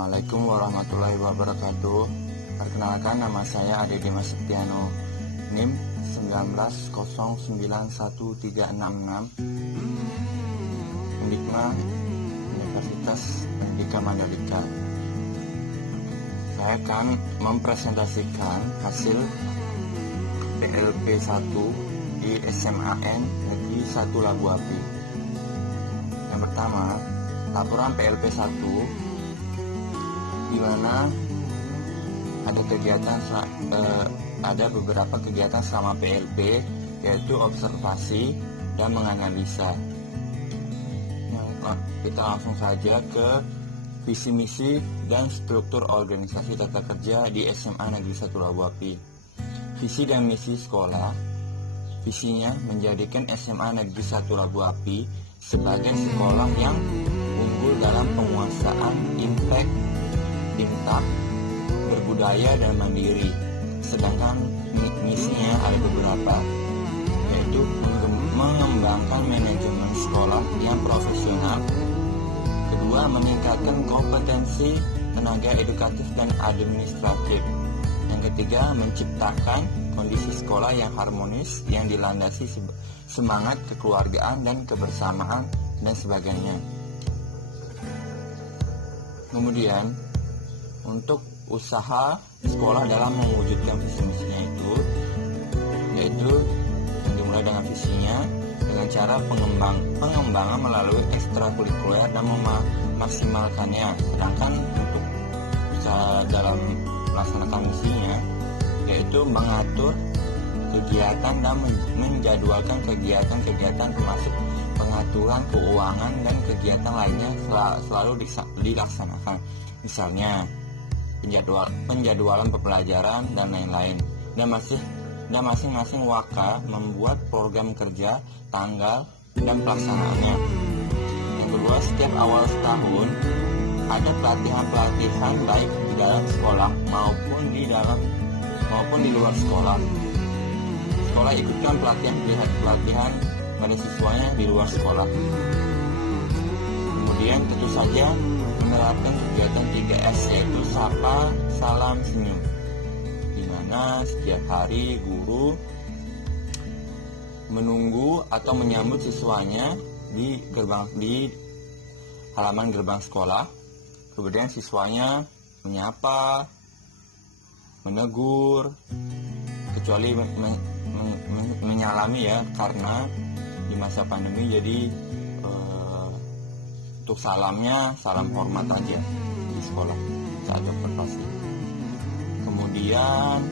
Assalamualaikum warahmatullahi wabarakatuh. Perkenalkan, nama saya Ade Dimas Septiano, NIM 190913666, Undikma Universitas Pendidikan Mandalika. Saya akan mempresentasikan hasil PLP 1 di SMAN Negeri 1 Labu Api. Yang pertama, laporan PLP 1, di mana ada beberapa kegiatan selama PLP, yaitu observasi dan menganalisa. Kita langsung saja ke visi misi dan struktur organisasi tata kerja di SMA Negeri 1 Labu Api. Visi dan misi sekolah. Visinya menjadikan SMA Negeri 1 Labu Api sebagai sekolah yang unggul dalam penguasaan impact, tingkat, berbudaya dan mandiri. Sedangkan misinya ada beberapa, yaitu mengembangkan manajemen sekolah yang profesional. Kedua, meningkatkan kompetensi tenaga edukatif dan administratif. Yang ketiga, menciptakan kondisi sekolah yang harmonis yang dilandasi semangat kekeluargaan dan kebersamaan dan sebagainya. Kemudian, untuk usaha sekolah dalam mewujudkan visi misinya yaitu yang dimulai dengan visinya dengan cara pengembangan melalui ekstrakurikuler dan memaksimalkannya. Sedangkan untuk usaha dalam melaksanakan misinya yaitu mengatur kegiatan dan menjadwalkan kegiatan-kegiatan termasuk pengaturan keuangan dan kegiatan lainnya selalu dilaksanakan. Misalnya penjadwalan pembelajaran dan lain-lain. Dan masing-masing waka membuat program kerja, tanggal, dan pelaksanaannya. Yang kedua, setiap awal setahun ada pelatihan baik di dalam sekolah maupun di luar sekolah. Sekolah ikutkan pelatihan pada siswanya di luar sekolah. Kemudian tentu saja menerapkan kegiatan 3S, yaitu sapa, salam, senyum, di mana setiap hari guru menunggu atau menyambut siswanya di halaman gerbang sekolah. Kemudian siswanya menyapa, menegur, kecuali menyalami ya, karena di masa pandemi jadi untuk salamnya salam hormat aja di sekolah saat observasi. Kemudian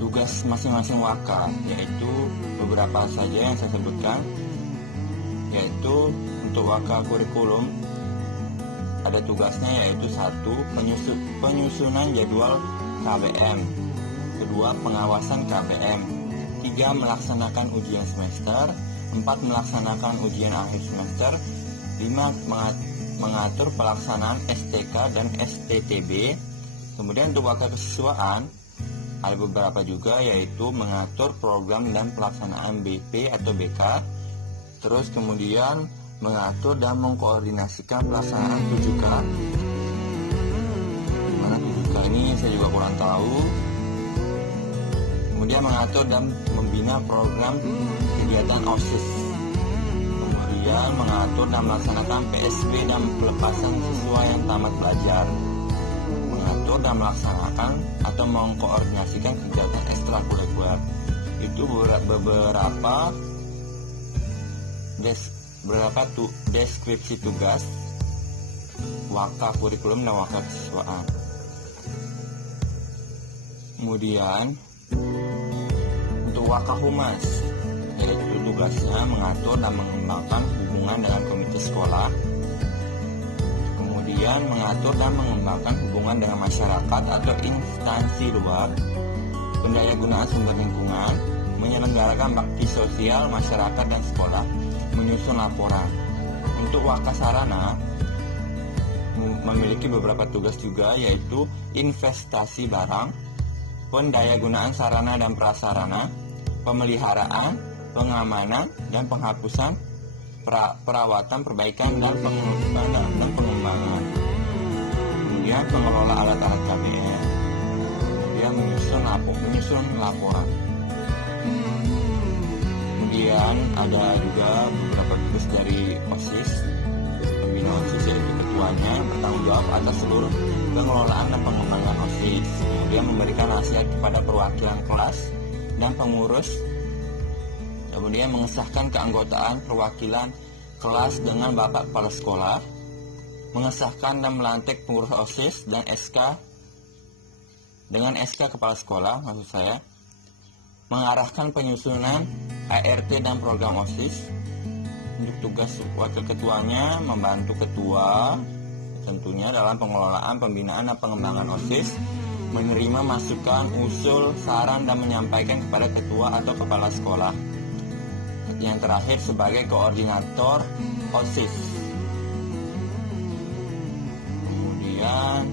tugas masing-masing waka, yaitu beberapa saja yang saya sebutkan, yaitu untuk waka kurikulum ada tugasnya yaitu 1. Penyusunan jadwal KBM. Kedua, pengawasan KBM. 3. Melaksanakan ujian semester. 4. Melaksanakan ujian akhir semester. 5. Mengatur pelaksanaan STK dan STTB. Kemudian untuk waka kesiswaan ada beberapa juga, yaitu mengatur program dan pelaksanaan BP atau BK. Terus kemudian mengatur dan mengkoordinasikan pelaksanaan 7K. Dimana 7K ini saya juga kurang tahu. Kemudian mengatur dan membina program kegiatan OSIS. Kemudian mengatur dan melaksanakan PSB dan pelepasan siswa yang tamat belajar. Mengatur dan melaksanakan atau mengkoordinasikan kegiatan ekstrakurikuler. Itu beberapa deskripsi tugas waka kurikulum dan waka kesiswaan. Kemudian untuk waka humas, yaitu tugasnya mengatur dan mengembangkan hubungan dengan komite sekolah. Kemudian mengatur dan mengembangkan hubungan dengan masyarakat atau instansi luar. Pendayagunaan sumber lingkungan, menyelenggarakan bakti sosial masyarakat dan sekolah, menyusun laporan. Untuk waka sarana memiliki beberapa tugas juga, yaitu investasi barang, pendayagunaan sarana dan prasarana, pemeliharaan, pengamanan dan penghapusan, perawatan, perbaikan dan pengembangan mengelola alat-alat KBM. Dia menyusun laporan. Kemudian ada juga beberapa tugas dari OSIS, pembina OSIS, yaitu ketuanya bertanggung jawab atas seluruh pengelolaan dan pengembangan OSIS. Kemudian memberikan nasihat kepada perwakilan kelas dan pengurus. Kemudian mengesahkan keanggotaan perwakilan kelas dengan Bapak Kepala Sekolah, mengesahkan dan melantik pengurus OSIS dan SK Kepala Sekolah, maksud saya, mengarahkan penyusunan ART dan program OSIS. Untuk tugas wakil ketuanya membantu ketua tentunya dalam pengelolaan, pembinaan, dan pengembangan OSIS, menerima masukan, usul, saran, dan menyampaikan kepada ketua atau kepala sekolah. Yang terakhir sebagai koordinator OSIS. Kemudian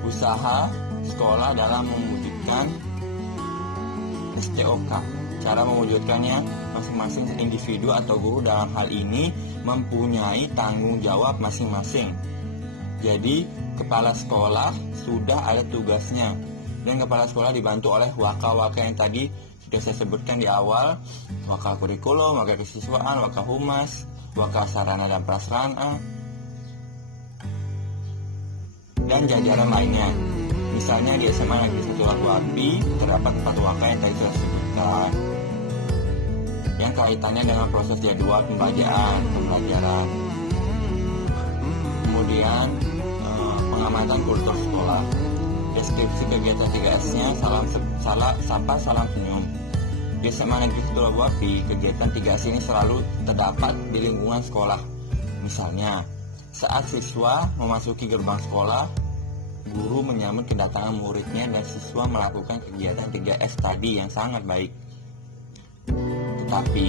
usaha sekolah dalam mewujudkan STOK. Cara mewujudkannya, masing-masing individu atau guru dalam hal ini mempunyai tanggung jawab masing-masing. Jadi kepala sekolah sudah ada tugasnya, dan kepala sekolah dibantu oleh wakil-wakil yang tadi sudah saya sebutkan di awal: wakil kurikulum, wakil kesiswaan, wakil humas, wakil sarana dan prasarana, dan jajaran lainnya. Misalnya di SMA Negeri 1 Labuapi terdapat 4 wakil yang tadi saya sebutkan, yang kaitannya dengan proses jadwal pembelajaran. Kemudian pengamatan kultur sekolah, deskripsi kegiatan 3S-nya, sapa, salam, senyum. Di SMA Negeri 1 Labuapi, kegiatan 3S ini selalu terdapat di lingkungan sekolah. Misalnya, saat siswa memasuki gerbang sekolah, guru menyambut kedatangan muridnya dan siswa melakukan kegiatan 3S tadi yang sangat baik. Tetapi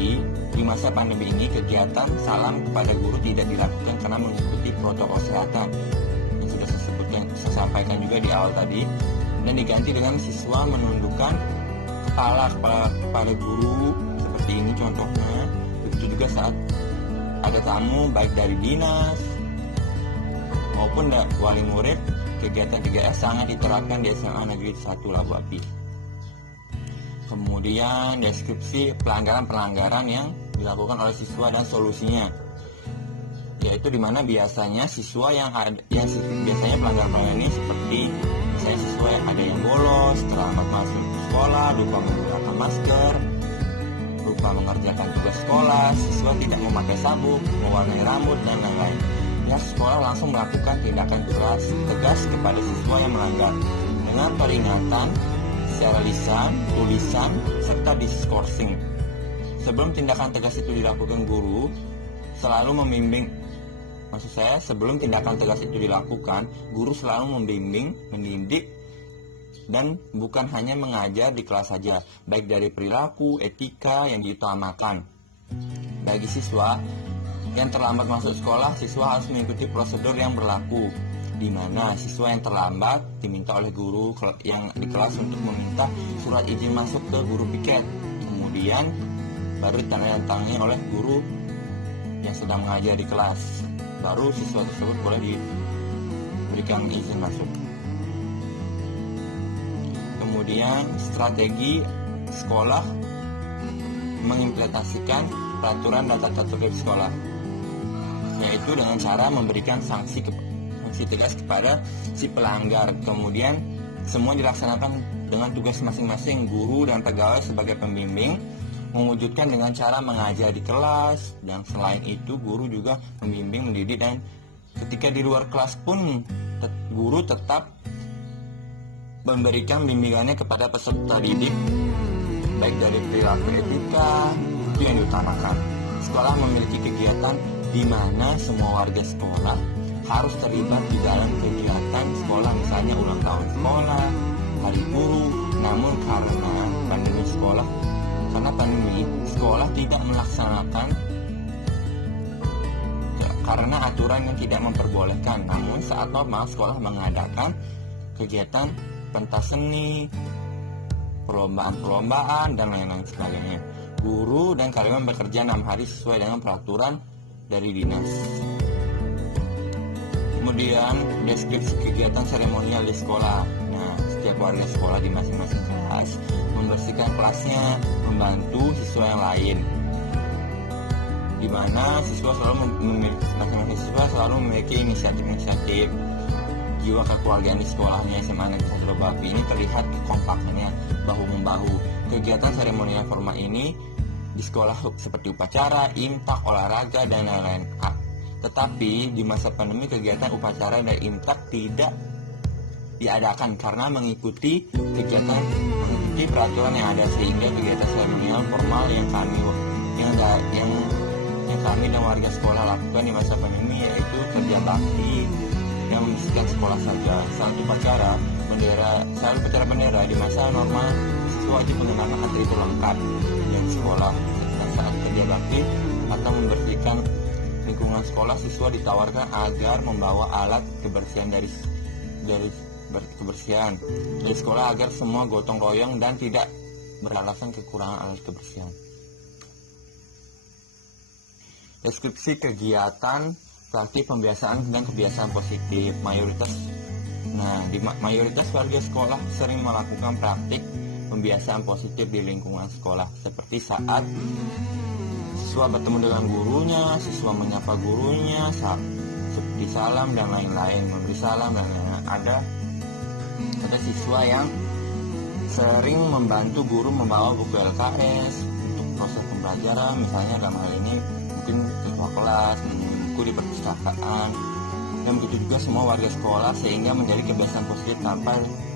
di masa pandemi ini, kegiatan salam kepada guru tidak dilakukan karena mengikuti protokol kesehatan yang sudah saya sampaikan juga di awal tadi, dan diganti dengan siswa menundukkan kepala kepada guru seperti ini contohnya. Begitu juga saat ada tamu baik dari dinas maupun wali murid, kegiatan 3S sangat diterapkan di SMA Negeri 1 Labuapi. Kemudian deskripsi pelanggaran-pelanggaran yang dilakukan oleh siswa dan solusinya, yaitu dimana biasanya siswa biasanya pelanggaran-pelanggaran ini seperti misalnya siswa yang ada yang bolos, terlambat masuk sekolah, lupa menggunakan masker, lupa mengerjakan tugas sekolah, siswa tidak memakai sabuk, mewarnai rambut, dan lain-lain. Pihak sekolah langsung melakukan tindakan tegas kepada siswa yang melanggar dengan peringatan secara lisan, tulisan, serta diskorsing. Sebelum tindakan tegas itu dilakukan, guru selalu membimbing. Sebelum tindakan tegas itu dilakukan, guru selalu membimbing, mendidik, dan bukan hanya mengajar di kelas saja, baik dari perilaku, etika yang diutamakan. Bagi siswa yang terlambat masuk sekolah, siswa harus mengikuti prosedur yang berlaku, di mana siswa yang terlambat diminta oleh guru yang di kelas untuk meminta surat izin masuk ke guru piket. Kemudian baru ditandatangani oleh guru yang sedang mengajar di kelas. Baru siswa tersebut boleh diberikan izin masuk. Kemudian strategi sekolah mengimplementasikan peraturan dan tata tertib sekolah, yaitu dengan cara memberikan sanksi tegas kepada si pelanggar. Kemudian semua dilaksanakan dengan tugas masing-masing. Guru dan pegawai sebagai pembimbing mewujudkan dengan cara mengajar di kelas, dan selain itu guru juga membimbing, mendidik, dan ketika di luar kelas pun guru tetap memberikan bimbingannya kepada peserta didik, baik dari perilaku etika, itu yang diutamakan. Sekolah memiliki kegiatan di mana semua warga sekolah harus terlibat di dalam kegiatan sekolah, misalnya ulang tahun sekolah, hari guru. Namun karena pandemi, sekolah tidak melaksanakan karena aturan yang tidak memperbolehkan. Namun saat normal sekolah mengadakan kegiatan pentas seni, perlombaan, dan lain-lain sebagainya. Guru dan karyawan bekerja 6 hari sesuai dengan peraturan dari dinas. Kemudian deskripsi kegiatan seremonial di sekolah. Nah, setiap warga sekolah di masing-masing kelas membersihkan kelasnya, membantu siswa yang lain. Di mana masing-masing siswa selalu memiliki inisiatif. Jiwa kekeluargaan di sekolahnya SMA Negeri 1 Lobapi ini terlihat kekompakannya bahu-membahu. Kegiatan seremonial formal ini di sekolah seperti upacara, imtak, olahraga, dan lain-lain. Tetapi di masa pandemi kegiatan upacara dan imtak tidak diadakan karena mengikuti peraturan yang ada, sehingga kegiatan seremonial formal yang kami dan warga sekolah lakukan di masa pandemi yaitu kerja bakti yang membersihkan sekolah saja. Saat upacara bendera di masa normal siswa wajib mengenakan atribut lengkap dan sekolah, dan saat kerja bakti atau membersihkan lingkungan sekolah, siswa ditawarkan agar membawa alat kebersihan dari sekolah agar semua gotong royong dan tidak beralasan kekurangan alat kebersihan. Deskripsi kegiatan praktik pembiasaan dan kebiasaan positif. Mayoritas warga sekolah sering melakukan praktik pembiasaan positif di lingkungan sekolah, seperti saat siswa bertemu dengan gurunya, siswa menyapa gurunya, seperti salam dan lain-lain, memberi salam dan lain-lain. Ada siswa yang sering membantu guru membawa buku LKS untuk proses pembelajaran, misalnya dalam hal ini mungkin siswa kelas buku di perpustakaan, dan begitu juga semua warga sekolah, sehingga menjadi kebiasaan positif tanpa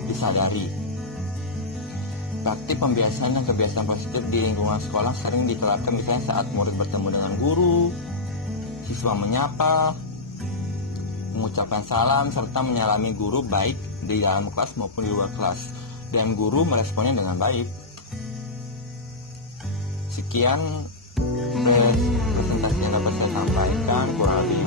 disadari. Praktik pembiasaan dan kebiasaan positif di lingkungan sekolah sering diterapkan misalnya saat murid bertemu dengan guru, siswa menyapa, mengucapkan salam, serta menyalami guru baik di dalam kelas maupun di luar kelas, dan guru meresponnya dengan baik. Sekian presentasi yang dapat saya sampaikan, kurang lebih